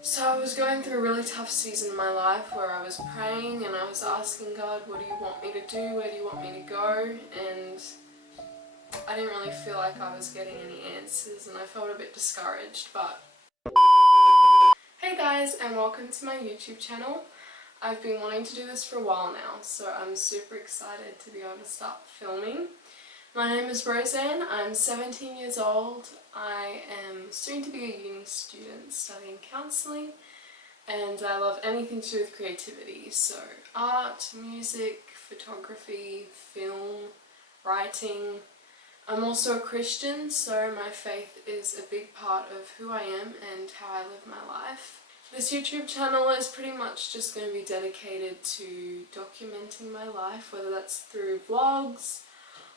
So I was going through a really tough season in my life where I was praying and I was asking God, what do you want me to do? Where do you want me to go? And I didn't really feel like I was getting any answers and I felt a bit discouraged. But hey guys, and welcome to my YouTube channel. I've been wanting to do this for a while now, so I'm super excited to be able to start filming. My name is Roseanne, I'm 17 years old. I am soon to be a uni student studying counselling, and I love anything to do with creativity, so art, music, photography, film, writing. I'm also a Christian, so my faith is a big part of who I am and how I live my life. This YouTube channel is pretty much just going to be dedicated to documenting my life, whether that's through vlogs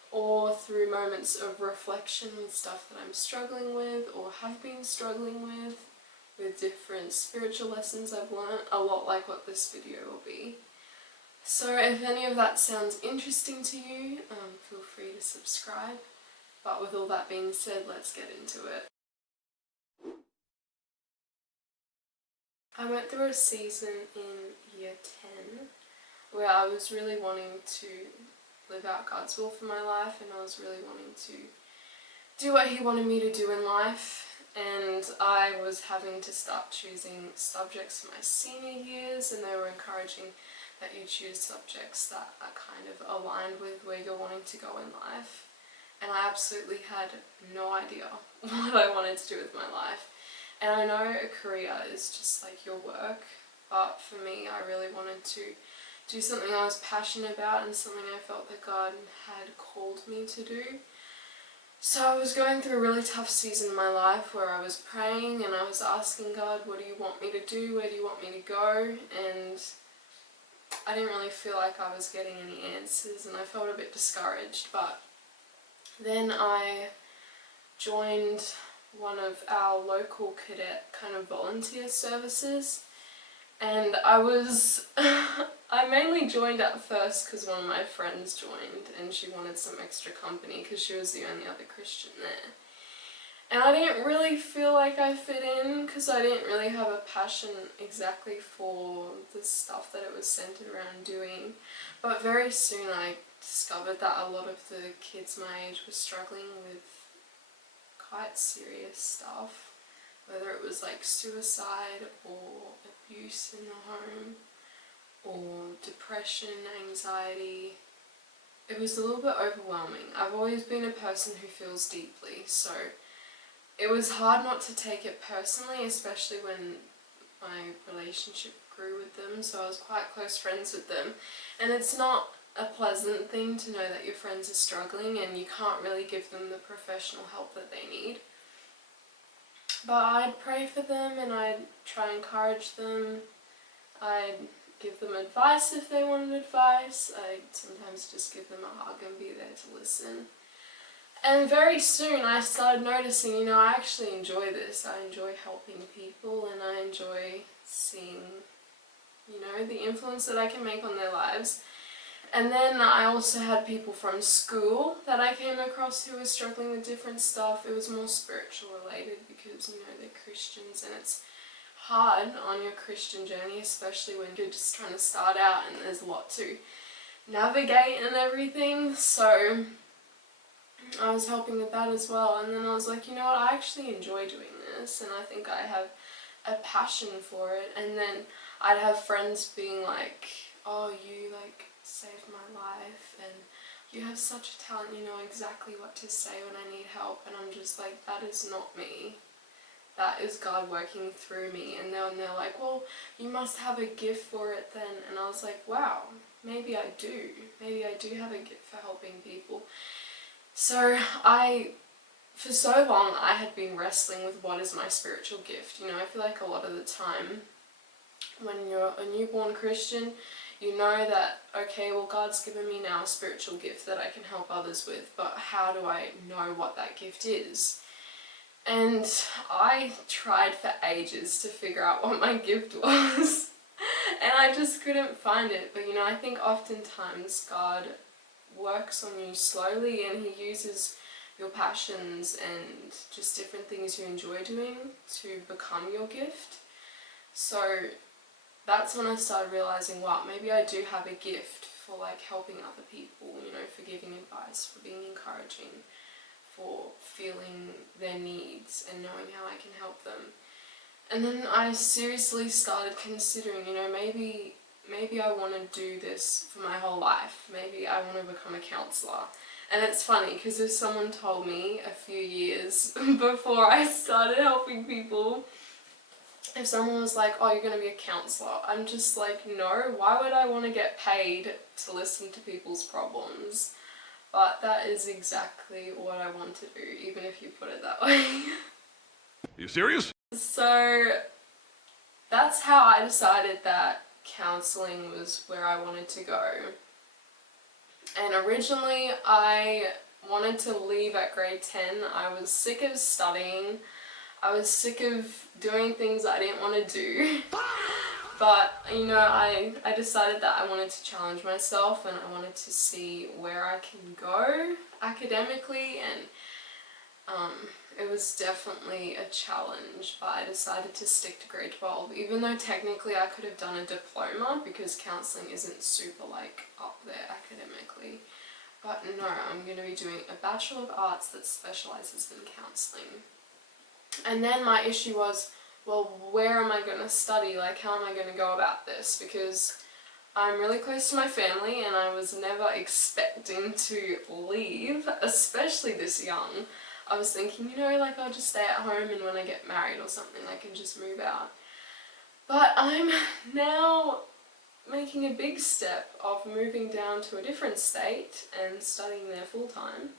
or through moments of reflection with stuff that I'm struggling with or have been struggling with different spiritual lessons I've learned, a lot like what this video will be. So if any of that sounds interesting to you, feel free to subscribe. But with all that being said, let's get into it. I went through a season in year 10 where I was really wanting to live out God's will for my life, and I was really wanting to do what He wanted me to do in life, and I was having to start choosing subjects for my senior years, and they were encouraging that you choose subjects that are kind of aligned with where you're wanting to go in life, and I absolutely had no idea what I wanted to do with my life. And I know a career is just like your work, but for me I really wanted to do something I was passionate about and something I felt that God had called me to do. So I was going through a really tough season in my life where I was praying and I was asking God, what do you want me to do? Where do you want me to go? And I didn't really feel like I was getting any answers and I felt a bit discouraged. But then I joined one of our local cadet kind of volunteer services, and I mainly joined at first because one of my friends joined and she wanted some extra company because she was the only other Christian there. And I didn't really feel like I fit in because I didn't really have a passion exactly for the stuff that it was centered around doing. But very soon I discovered that a lot of the kids my age were struggling with quite serious stuff, whether it was like suicide or abuse in the home or depression, anxiety. It was a little bit overwhelming. I've always been a person who feels deeply, so it was hard not to take it personally, especially when my relationship grew with them, so I was quite close friends with them, and it's not a pleasant thing to know that your friends are struggling and you can't really give them the professional help that they need. But I'd pray for them and I'd try and encourage them. I'd give them advice if they wanted advice. I'd sometimes just give them a hug and be there to listen. And very soon I started noticing, I actually enjoy this. I enjoy helping people and I enjoy seeing, the influence that I can make on their lives. And then I also had people from school that I came across who were struggling with different stuff. It was more spiritual related because, they're Christians and it's hard on your Christian journey, especially when you're just trying to start out and there's a lot to navigate and everything. So I was helping with that as well. And then I was like, I actually enjoy doing this and I think I have a passion for it. And then I'd have friends being like, oh, you saved my life and you have such a talent, you know exactly what to say when I need help. And I'm just like, that is not me. That is God working through me. And then they're like, well, you must have a gift for it then. And I was like, wow, maybe I do. Maybe I do have a gift for helping people. So for so long I had been wrestling with what is my spiritual gift. I feel like a lot of the time when you're a newborn Christian, you know that, okay, well, God's given me now a spiritual gift that I can help others with, but how do I know what that gift is? And I tried for ages to figure out what my gift was, and I just couldn't find it. But I think oftentimes God works on you slowly and He uses your passions and just different things you enjoy doing to become your gift. So that's when I started realizing, wow, maybe I do have a gift for like helping other people, you know, for giving advice, for being encouraging, for feeling their needs and knowing how I can help them. And then I seriously started considering, you know, maybe I want to do this for my whole life. Maybe I want to become a counsellor. And it's funny because if someone told me a few years before I started helping people, if someone was like, oh, you're going to be a counsellor, I'm just like, no, why would I want to get paid to listen to people's problems? But that is exactly what I want to do, even if you put it that way. You serious? So that's how I decided that counselling was where I wanted to go. And originally I wanted to leave at grade 10. I was sick of studying. I was sick of doing things I didn't want to do. But, you know, I decided that I wanted to challenge myself and I wanted to see where I can go academically, and it was definitely a challenge, but I decided to stick to grade 12, even though technically I could have done a diploma because counselling isn't super like up there academically. But no, I'm going to be doing a Bachelor of Arts that specialises in counselling. And then my issue was, well, where am I going to study? Like, how am I going to go about this? Because I'm really close to my family and I was never expecting to leave, especially this young. I was thinking, you know, like I'll just stay at home and when I get married or something I can just move out. But I'm now making a big step of moving down to a different state and studying there full time.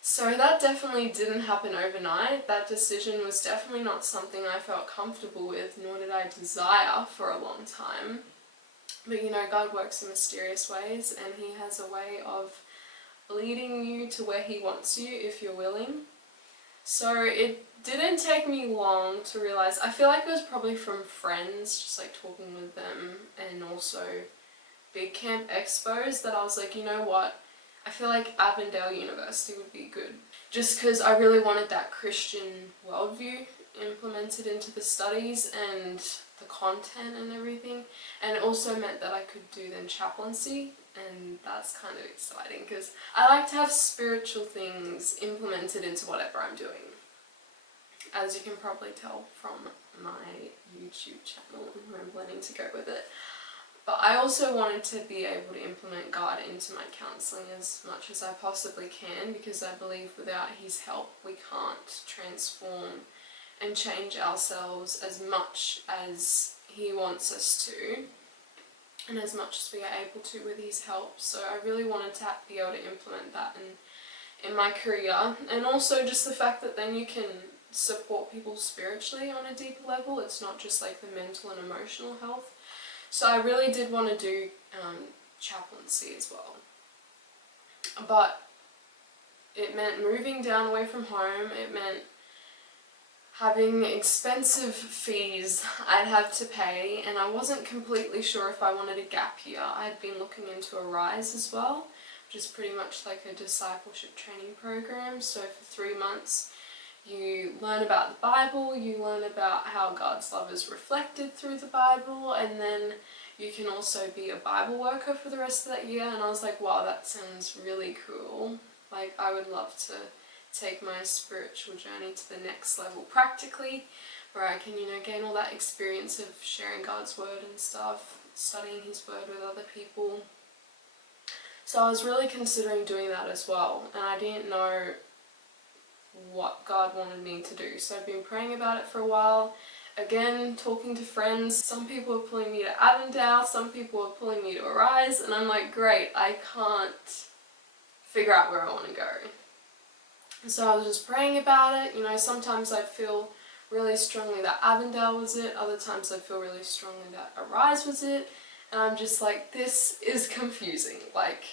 So that definitely didn't happen overnight. That decision was definitely not something I felt comfortable with, nor did I desire for a long time. But you know, God works in mysterious ways and He has a way of leading you to where He wants you if you're willing. So it didn't take me long to realise. I feel like it was probably from friends, just like talking with them, and also big camp expos, that I was like, you know what, I feel like Avondale University would be good. Just because I really wanted that Christian worldview implemented into the studies and the content and everything. And it also meant that I could do then chaplaincy, and that's kind of exciting because I like to have spiritual things implemented into whatever I'm doing. As you can probably tell from my YouTube channel and where I'm planning to go with it. But I also wanted to be able to implement God into my counselling as much as I possibly can, because I believe without His help we can't transform and change ourselves as much as He wants us to, and as much as we are able to with His help. So I really wanted to be able to implement that in my career, and also just the fact that then you can support people spiritually on a deeper level. It's not just like the mental and emotional health. So I really did want to do chaplaincy as well. But it meant moving down away from home. It meant having expensive fees I'd have to pay, and I wasn't completely sure if I wanted a gap year. I had been looking into a Rise as well, which is pretty much like a discipleship training program. So for 3 months you learn about the Bible, you learn about how God's love is reflected through the Bible, and then you can also be a Bible worker for the rest of that year. And I was like, wow, that sounds really cool. Like, I would love to take my spiritual journey to the next level practically, where I can, you know, gain all that experience of sharing God's word and stuff, studying His word with other people. So I was really considering doing that as well, and I didn't know what God wanted me to do. So I've been praying about it for a while. Again, talking to friends. Some people are pulling me to Avondale, some people are pulling me to Arise, and I'm like, great, I can't figure out where I want to go. So I was just praying about it. You know, sometimes I feel really strongly that Avondale was it, other times I feel really strongly that Arise was it, and I'm just like, this is confusing. Like,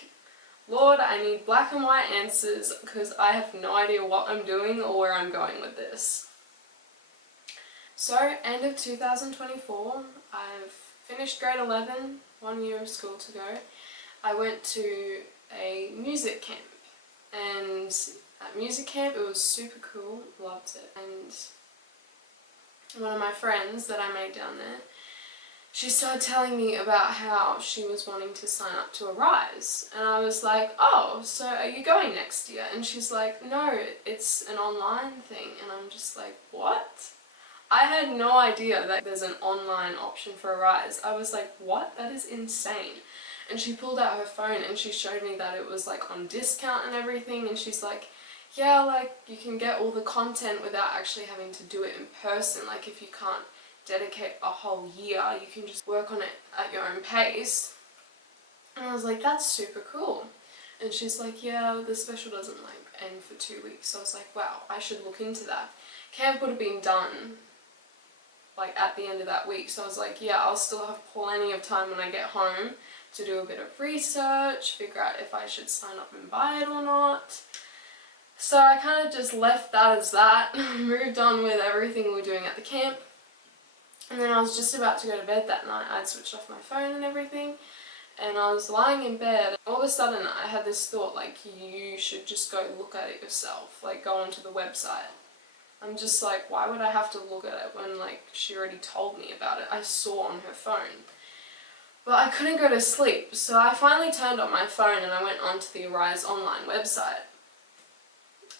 Lord, I need black and white answers because I have no idea what I'm doing or where I'm going with this. So, end of 2024, I've finished grade 11, 1 year of school to go. I went to a music camp, and at music camp it was super cool, loved it. And one of my friends that I made down there, she started telling me about how she was wanting to sign up to Arise. And I was like, oh, so are you going next year? And she's like, no, it's an online thing. And I'm just like, what? I had no idea that there's an online option for Arise. I was like, what? That is insane. And she pulled out her phone and she showed me that it was like on discount and everything. And she's like, yeah, like you can get all the content without actually having to do it in person. Like if you can't dedicate a whole year, you can just work on it at your own pace. And I was like, that's super cool. And she's like, yeah, the special doesn't like end for 2 weeks. So I was like, wow, I should look into that. Camp would have been done like at the end of that week. So I was like, yeah, I'll still have plenty of time when I get home to do a bit of research, figure out if I should sign up and buy it or not. So I kind of just left that as that, moved on with everything we were doing at the camp. And then I was just about to go to bed that night. I'd switched off my phone and everything, and I was lying in bed. All of a sudden I had this thought, like, you should just go look at it yourself, like go onto the website. I'm just like, why would I have to look at it when like she already told me about it? I saw on her phone. But I couldn't go to sleep, so I finally turned on my phone and I went onto the Arise online website.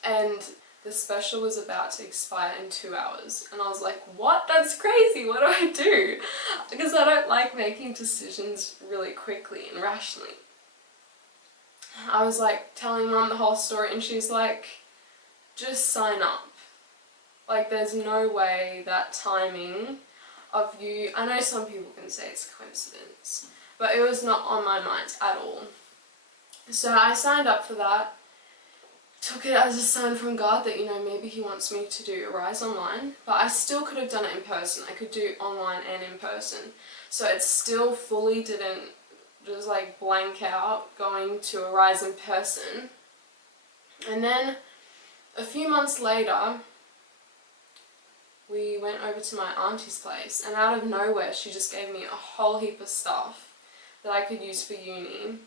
And the special was about to expire in 2 hours. And I was like, what? That's crazy. What do I do? Because I don't like making decisions really quickly and rationally. I was like telling Mum the whole story and she's like, just sign up. Like there's no way that timing of you, I know some people can say it's a coincidence, but it was not on my mind at all. So I signed up for that. Took it as a sign from God that, you know, maybe He wants me to do Arise online, but I still could have done it in person. I could do online and in person. So it still fully didn't just like blank out going to Arise in person. And then a few months later, we went over to my auntie's place, and out of nowhere she just gave me a whole heap of stuff that I could use for uni.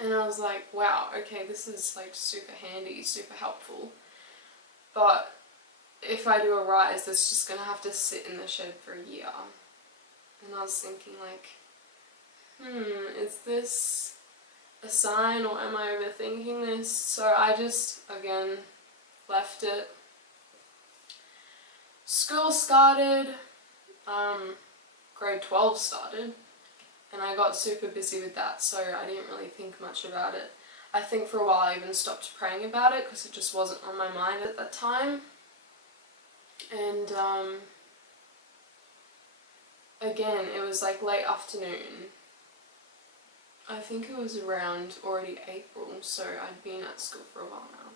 And I was like, wow, okay, this is like super handy, super helpful. But if I do Arise, that's just going to have to sit in the shed for a year. And I was thinking like, is this a sign or am I overthinking this? So I just, again, left it. School started, grade 12 started. And I got super busy with that, so I didn't really think much about it. I think for a while I even stopped praying about it because it just wasn't on my mind at that time. And again, it was like late afternoon. I think it was around already April, so I'd been at school for a while now.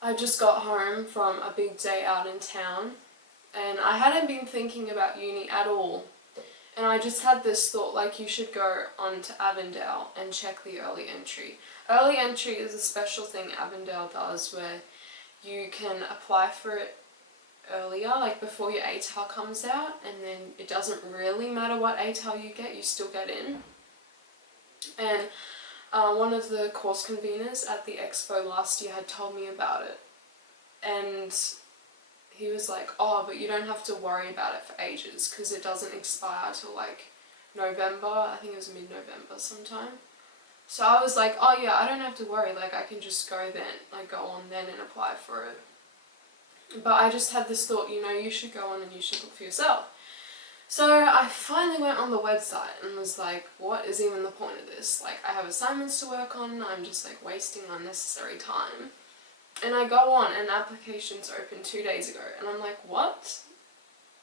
I just got home from a big day out in town, and I hadn't been thinking about uni at all. And I just had this thought, like, you should go on to Avondale and check the early entry. Early entry is a special thing Avondale does where you can apply for it earlier, like before your ATAR comes out, and then it doesn't really matter what ATAR you still get in. And one of the course conveners at the expo last year had told me about it. And he was like, oh, but you don't have to worry about it for ages because it doesn't expire till like November. I think it was mid-November sometime. So I was like, oh yeah, I don't have to worry, like I can just go on then and apply for it. But I just had this thought, you know, you should go on and you should look for yourself. So I finally went on the website and was like, what is even the point of this? Like I have assignments to work on, I'm just like wasting unnecessary time. And I go on and applications opened 2 days ago and I'm like, what?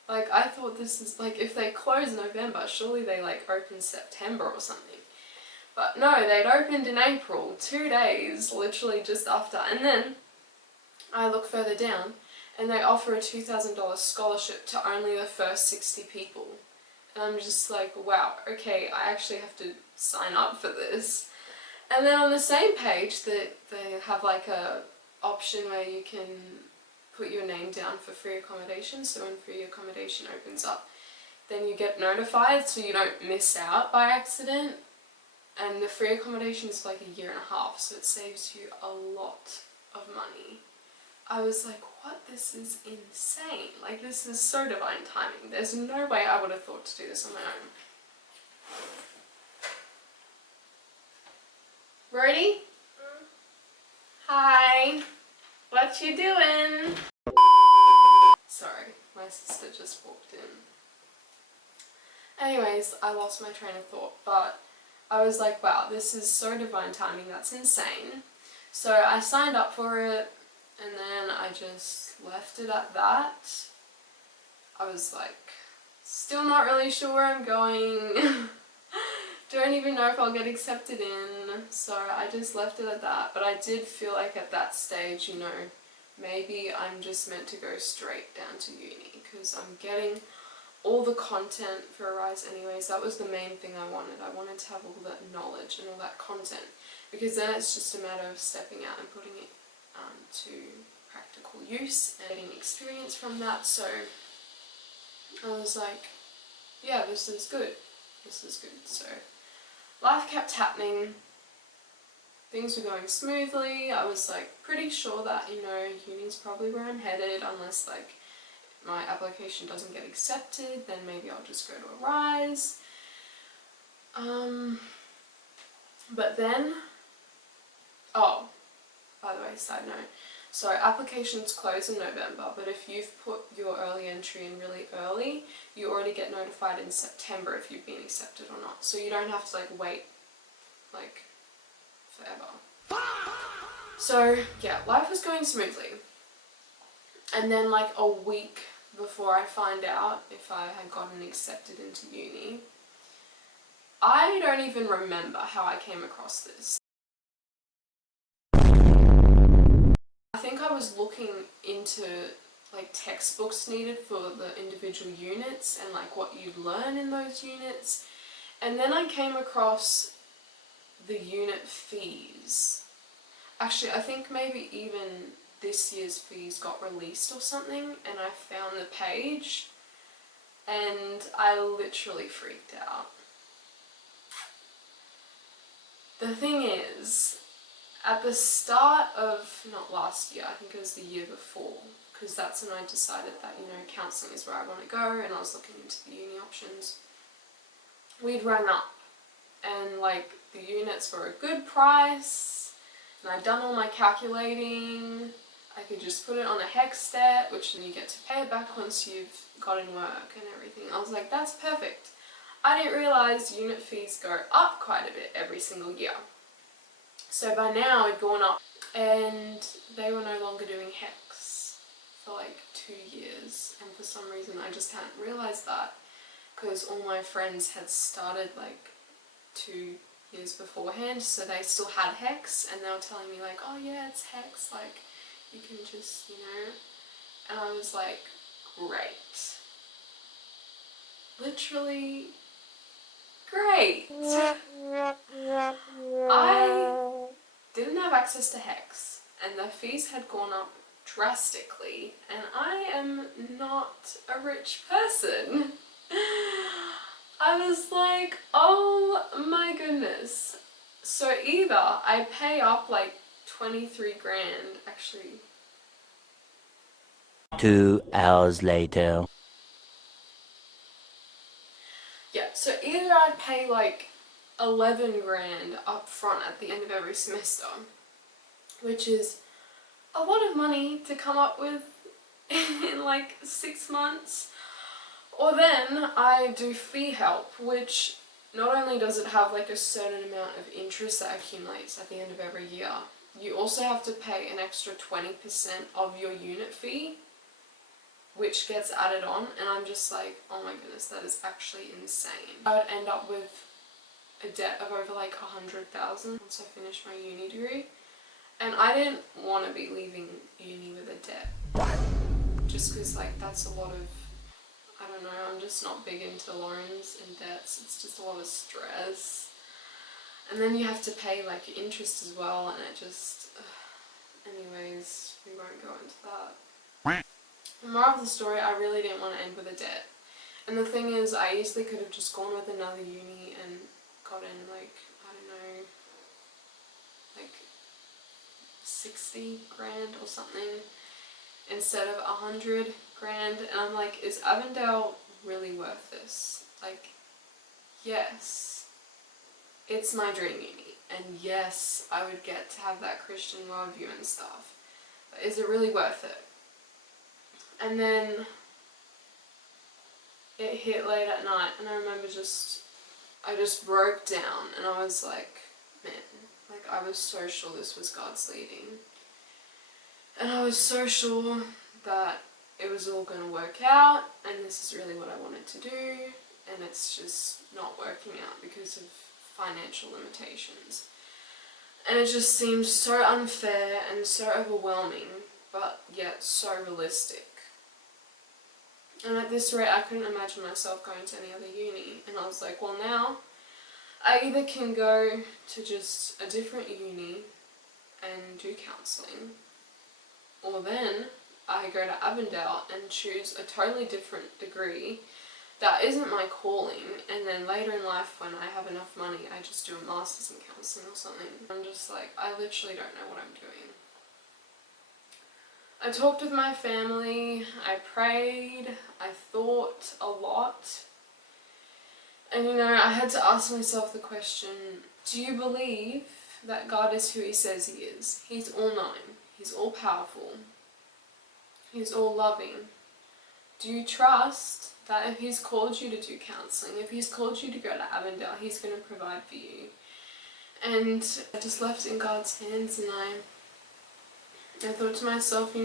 Like I thought this is like, if they close November, surely they like open September or something. But no, they'd opened in April, 2 days literally just after. And then I look further down and they offer a $2,000 scholarship to only the first 60 people. And I'm just like, wow, okay, I actually have to sign up for this. And then on the same page that they have like a option where you can put your name down for free accommodation. So when free accommodation opens up, then you get notified so you don't miss out by accident. And the free accommodation is for like 1.5 years, so it saves you a lot of money. I was like, what? This is insane. Like, this is so divine timing. There's no way I would have thought to do this on my own. Brody? Hi. What you doing? Sorry, my sister just walked in. Anyways, I lost my train of thought, but I was like, wow, this is so divine timing, that's insane. So I signed up for it, and then I just left it at that. I was like, still not really sure where I'm going. Don't even know if I'll get accepted in, so I just left it at that. But I did feel like at that stage, you know, maybe I'm just meant to go straight down to uni, because I'm getting all the content for Arise anyways. That was the main thing I wanted. I wanted to have all that knowledge and all that content, because then it's just a matter of stepping out and putting it to practical use and getting experience from that. So I was like, yeah, this is good. This is good. So life kept happening. Things were going smoothly. I was like pretty sure that, you know, uni's probably where I'm headed, unless like my application doesn't get accepted, then maybe I'll just go to Arise. But then, oh, by the way, side note, so applications close in November, but if you've put your early entry in really early, you already get notified in September if you've been accepted or not. So you don't have to like wait like forever. So yeah, life was going smoothly. And then like a week before I find out if I had gotten accepted into uni, I don't even remember how I came across this. I think I was looking into like textbooks needed for the individual units and like what you'd learn in those units. And then I came across the unit fees. Actually, I think maybe even this year's fees got released or something, and I found the page and I literally freaked out. The thing is, at the start of, not last year, I think it was the year before, because that's when I decided that, you know, counselling is where I want to go, and I was looking into the uni options. We'd rang up and like the units were a good price, and I'd done all my calculating. I could just put it on a hex debt, which then you get to pay it back once you've got in work and everything. I was like, that's perfect. I didn't realise unit fees go up quite a bit every single year. So by now it'd gone up, and they were no longer doing hex for like 2 years, and for some reason I just hadn't realised that, because all my friends had started like 2 years beforehand, so they still had hex, and they were telling me like, oh yeah, it's hex, like you can just, you know, and I was like, great. Literally great. I didn't have access to hex, and the fees had gone up drastically, and I am not a rich person. I was like, oh my goodness. So either I pay up like 23 grand, actually. 2 hours later. Yeah, so either I pay like 11 grand up front at the end of every semester, which is a lot of money to come up with in like 6 months, or then I do fee help, which not only does it have like a certain amount of interest that accumulates at the end of every year, you also have to pay an extra 20% of your unit fee, which gets added on, and I'm just like, oh my goodness, that is actually insane. I would end up with a debt of over like 100,000 once I finish my uni degree, and I didn't want to be leaving uni with a debt, just because like that's a lot of, I don't know, I'm just not big into loans and debts. It's just a lot of stress, and then you have to pay like interest as well, and it just anyways, we won't go into that. The moral of the story, I really didn't want to end with a debt. And the thing is, I easily could have just gone with another uni and gotten like, I don't know, like 60 grand or something. instead of 100 grand. And I'm like, is Avondale really worth this? Like, yes, it's my dream uni, and yes, I would get to have that Christian worldview and stuff, but is it really worth it? And then it hit late at night, and I remember I just broke down, and I was like, man, like I was so sure this was God's leading. And I was so sure that it was all going to work out, and this is really what I wanted to do, and it's just not working out because of financial limitations. And it just seemed so unfair and so overwhelming, but yet so realistic. And at this rate, I couldn't imagine myself going to any other uni. And I was like, well, now I either can go to just a different uni and do counselling, or then I go to Avondale and choose a totally different degree that isn't my calling, and then later in life when I have enough money I just do a master's in counselling or something. I'm just like, I literally don't know what I'm doing. I talked with my family, I prayed, I thought a lot, and I had to ask myself the question, do you believe that God is who he says he is? He's all-knowing, he's all-powerful, he's all-loving. Do you trust that if he's called you to do counselling, if he's called you to go to Avondale, he's going to provide for you? And I just left it in God's hands, and I thought to myself,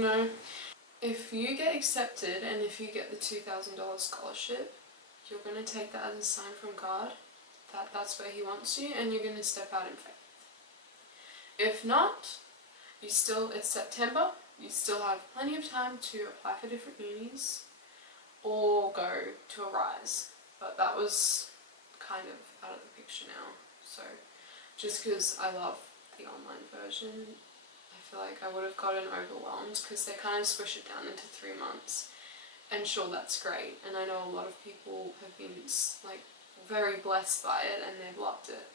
if you get accepted and if you get the $2,000 scholarship, you're going to take that as a sign from God that that's where he wants you, and you're going to step out in faith. If not, it's September, you still have plenty of time to apply for different unis or go to a rise. But that was kind of out of the picture now. So just because I love the online version, I feel like I would have gotten overwhelmed because they kind of squish it down into 3 months. And sure, that's great. And I know a lot of people have been like very blessed by it and they've loved it.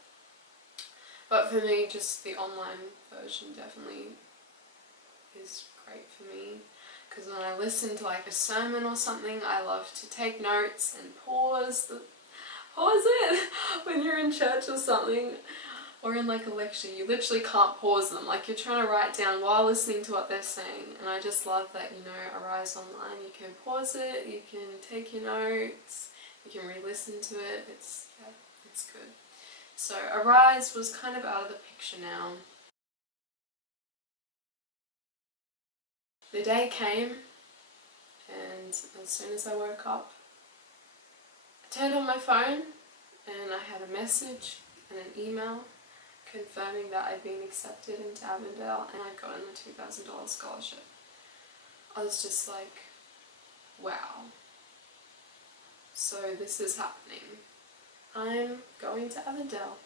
But for me, just the online version definitely is great for me. Because when I listen to like a sermon or something, I love to take notes and pause it when you're in church or something, or in like a lecture. You literally can't pause them, like you're trying to write down while listening to what they're saying. And I just love that, Arise Online, you can pause it, you can take your notes, you can re-listen to it. It's good. So Arise was kind of out of the picture now. The day came, and as soon as I woke up, I turned on my phone and I had a message and an email confirming that I'd been accepted into Avondale and I'd gotten the $2,000 scholarship. I was just like, wow. So this is happening. I'm going to Avondale.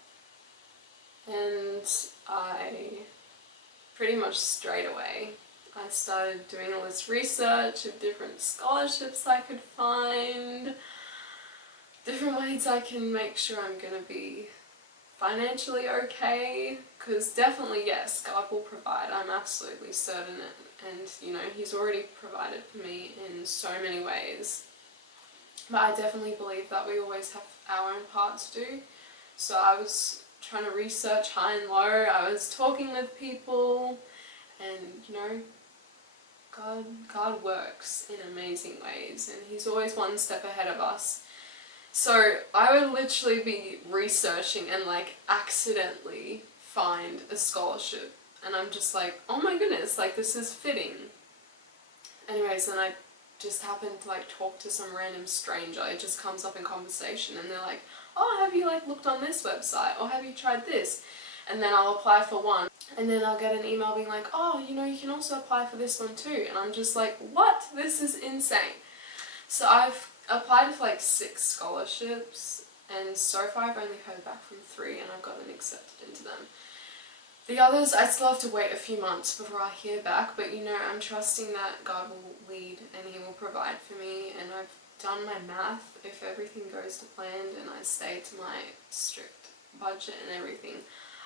And I pretty much straight away, I started doing all this research of different scholarships I could find, different ways I can make sure I'm going to be financially okay, because definitely yes, God will provide, I'm absolutely certain it, and he's already provided for me in so many ways, but I definitely believe that we always have our own part to do. So I was trying to research high and low, I was talking with people, and God works in amazing ways, and he's always one step ahead of us. So I would literally be researching and like accidentally find a scholarship, and I'm just like, oh my goodness, like this is fitting. Anyways, then I just happened to like talk to some random stranger. It just comes up in conversation and they're like, oh, have you like looked on this website, or have you tried this? And then I'll apply for one, and then I'll get an email being like, oh, you can also apply for this one too. And I'm just like, what? This is insane. So I've applied for like 6 scholarships, and so far I've only heard back from 3 and I've gotten accepted into them. The others, I still have to wait a few months before I hear back, but I'm trusting that God will lead and he will provide for me, and I've done my math. If everything goes to plan and I stay to my strict budget and everything,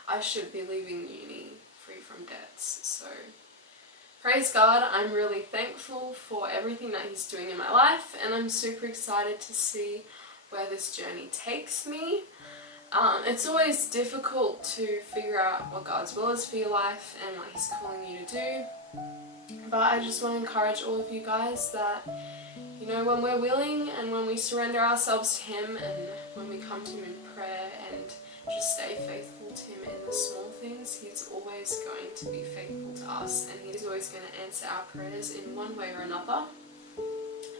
I should be leaving uni free from debts. So praise God, I'm really thankful for everything that He's doing in my life, and I'm super excited to see where this journey takes me. It's always difficult to figure out what God's will is for your life and what He's calling you to do. But I just want to encourage all of you guys that, you know, when we're willing and when we surrender ourselves to Him and when we come to Him in prayer and just stay faithful to Him in the small things, He's always going to be faithful to us, and He's always going to answer our prayers in one way or another.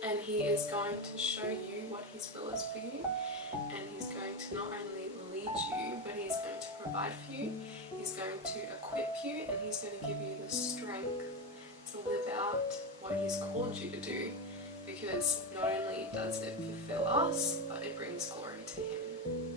And He is going to show you what His will is for you, and He's going to not only lead you, but He's going to provide for you, He's going to equip you, and He's going to give you the strength to live out what He's called you to do, because not only does it fulfill us, but it brings glory to Him.